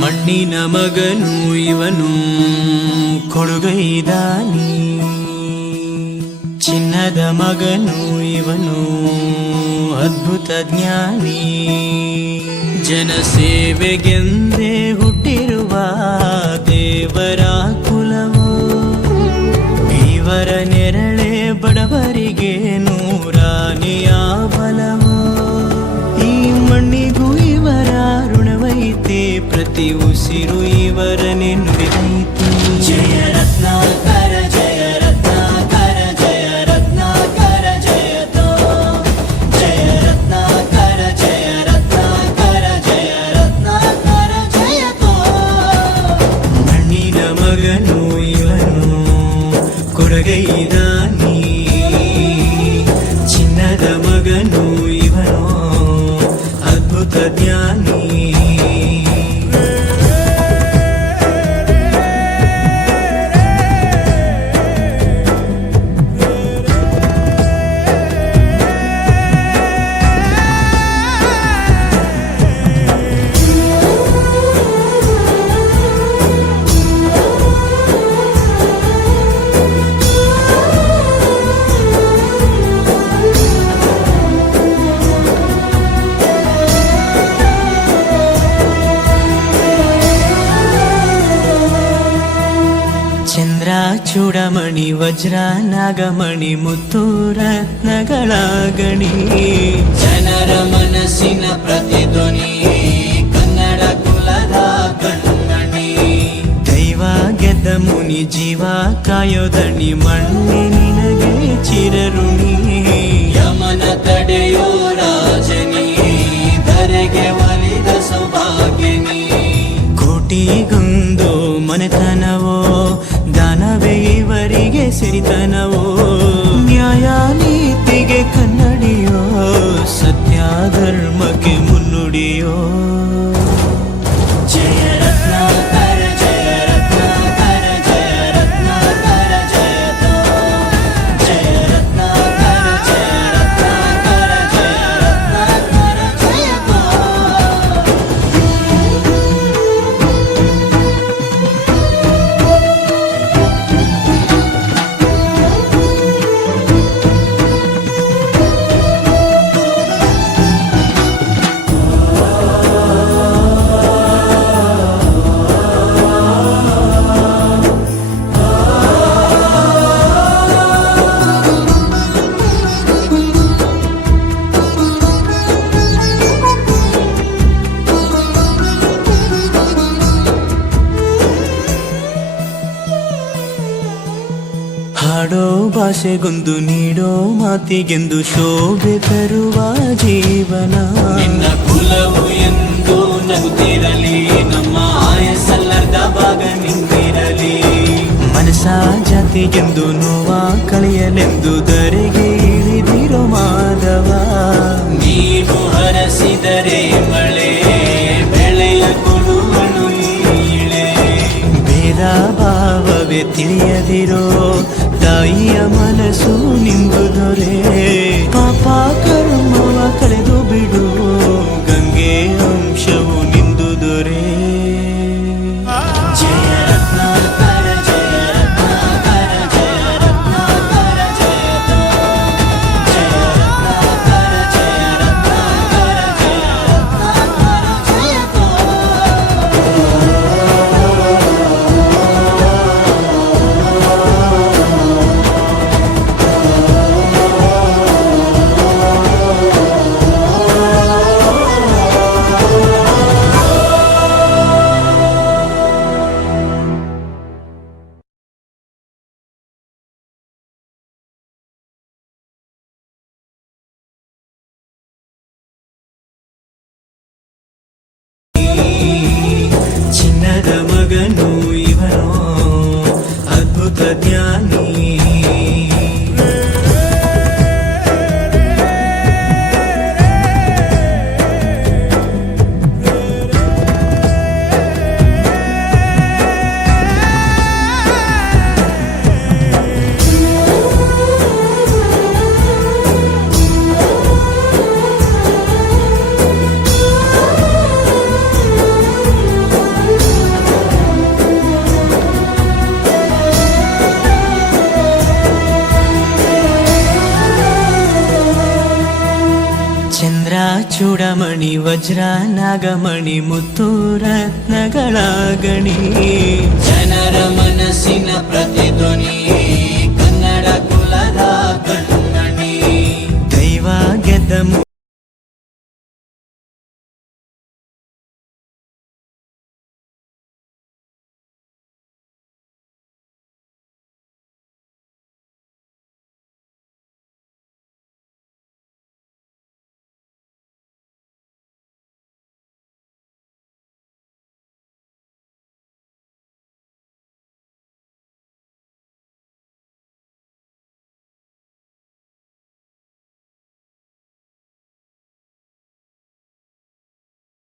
ಮಣ್ಣಿನ ಮಗನು ಇವನು ಕೊಡುಗೈದಾನಿ, ಚಿನ್ನದ ಮಗನು ಇವನು ಅದ್ಭುತ ಜ್ಞಾನಿ. ಜನಸೇವೆಗೆಂದೇ ಹುಟ್ಟಿರುವ ದೇವರ ಕುಲವೋ, ಇವರ ನೆರಳೆ ಬಡವರಿಗೆ ನೂರಾನೆಯ ಬಲವೋ. ಈ ಮಣ್ಣಿಗೂ ಇವರ ಋಣವೈತೆ, ಪ್ರತಿ ಉಸಿರು ಇವರನೆ ನುಡಿದೈತೆ. ಜಯ ರತ್ನಾಕರ ಜಯ ರತ್ನಾಕರ ಜಯ ರತ್ನಾಕರ ಜಯತೋ, ಜಯ ರತ್ನಾಕರ ಜಯ ರತ್ನಾಕರ ಜಯ ರತ್ನಾಕರ ಜಯತೋ. ಮಣ್ಣಿನ ಮಗನು ಇವನು ಕೊಡಗೈದಾನಿ, ಚಿನ್ನದ ಮಗನು ಇವನು ಅದ್ಭುತ ಜ್ಞಾನಿ. ಚಂದ್ರ ಚೂಡಮಣಿ ವಜ್ರ ನಾಗಮಣಿ ಮುತ್ತು ರತ್ನಗಳ ಗಣಿ, ಜನರ ಮನಸ್ಸಿನ ಪ್ರತಿಧ್ವನಿ ಕನ್ನಡ ಕುಲದ ಕಣ್ಮಣಿ. ದೈವ ಗೆದ್ದ ಮುನಿ ಜೀವ ಕಾಯೋದಣಿ, ಮಣ್ಣಿ ನಿನಗೆ ಚಿರಋಣಿ. ಯಮನ ತಡೆಯೋ ರಾಜನಿ, ಧರೆಗೆ ಒಲಿದ ಸೌಭಾಗ್ಯನಿ. ಕೋಟಿಗೊಂದು ಮನೆತನವೋ, ದಾನವೇ ಇವರಿಗೆ ಸಿರಿತನವೋ. ನ್ಯಾಯ ನೀತಿಗೆ ಕನ್ನಡಿಯೋ, ಸತ್ಯ ಧರ್ಮಕ್ಕೆ ಮುನ್ನುಡಿಯೋ. ಜಯ ರತ್ನಾಕರ ಜಯ ರತ್ನಾಕರ ಜಯ ರತ್ನಾಕರ ಜಯತೋ, ಜಯ ರತ್ನಾಕರ ಜಯ ರತ್ನಾಕರ ಜಯ ರತ್ನಾಕರ ಜಯತೋ. ಹಾಡೋ ಭಾಷೆಗೊಂದು ನೀಡೋ ಮಾತಿಗೆಂದು ಶೋಭೆ ತರುವ ಜೀವನ. ನಿನ್ನ ಕುಲವು ಎಂದು ನಗುತ್ತಿರಲಿ, ನಮ್ಮ ಆಯಸ್ಸಲ್ಲರ್ಧ ಭಾಗ ನಿಂತಿರಲಿ. ಮನಸ ಜಾತಿಗೆಂದು ನೋವ ಕಳೆಯಲೆಂದು ಧರೆಗೆ ಇಳಿದಿರೋ ಮಾಧವ. ನೀನು ಹರಸಿದರೆ ಮಳೆ ಬೆಳೆಯ ಕೊಡುವನು ಈಳೆ. ಭೇದ ಭಾವವೇ ತಿಳಿಯದಿರೋ ತಾಯಿಯ ಮನಸ್ಸು ನಿಂದು ದೊರೆ. ಪಾಪ ಕರ್ಮವ ಕಳೆದು ಬಿಡು, ಗಂಗೆ ಅಂಶವು ನಿಂದು ದೊರೆ. ಜಯ ರತ್ನಾಕರ ಜಯ ರತ್ನಾಕರ ಜಯ ರತ್ನಾಕರ ಜಯತೋ, ಜಯ ರತ್ನಾಕರ ಜಯ ರತ್ನಾಕರ ಜಯ ರತ್ನಾಕರ ಜಯತೋ. ಚಿನ್ನದ ಮಗನು ಇವನು ಅದ್ಭುತ ಜ್ಞಾನಿ. ಮಣಿ ವಜ್ರ ನಾಗಮಣಿ ಮುತ್ತು ರತ್ನಗಳ ಗಣಿ ಜನರ ಮನಸ್ಸಿನ